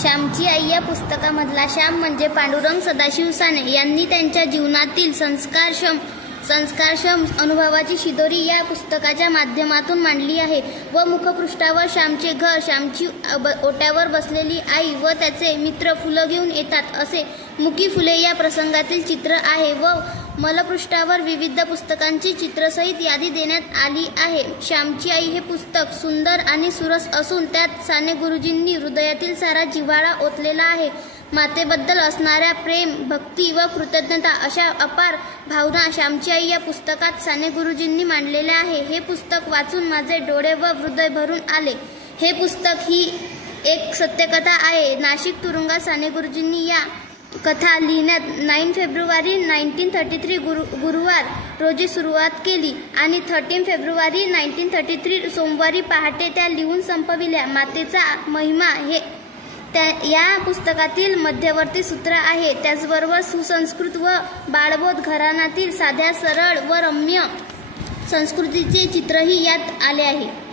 श्यामची आई या पुस्तकामधला श्याम म्हणजे पांडुरंग सदाशिव साने यांनी त्यांच्या जीवनातील संस्कारक्षम अनुभवाची शिदोरी या पुस्तकाच्या माध्यमातून मांडली आहे व मुखपृष्ठावर श्यामचे घर, श्यामची ओट्यावर बसलेली आई व त्याचे मित्र फुलं घेऊन येतात असे मुकी फुले या प्रसंगातील चित्र आहे व मलपृष्ठावर विविध पुस्तकांची चित्रसहित यादी देण्यात आली आहे। श्यामची आई हे पुस्तक सुंदर आणि सुरस असून त्यात साने गुरुजींनी हृदयातील सारा जिव्हाळा ओतलेला आहे। मातेबद्दल असणाऱ्या प्रेम, भक्ती व कृतज्ञता अशा अपार भावना श्यामची आई या पुस्तकात साने गुरुजींनी मांडलेल्या आहे। हे पुस्तक वाचून माझे डोळे व हृदय भरून आले। हे पुस्तक ही एक सत्यकथा आहे। नाशिक तुरुंगात साने गुरुजींनी या कथा लिहिण्यात 9 फेब्रुवारी 1933 गुरुवार रोजी सुरुवात केली आणि 13 फेब्रुवारी 1933 सोमवारी पहाटे त्या लिहून संपविल्या। मातेचा महिमा हे या पुस्तकातील मध्यवर्ती सूत्र आहे। त्याचबरोबर सुसंस्कृत व बाळबोध घराण्यातील साध्या सरळ व रम्य संस्कृतीचे चित्रही यात आले आहे।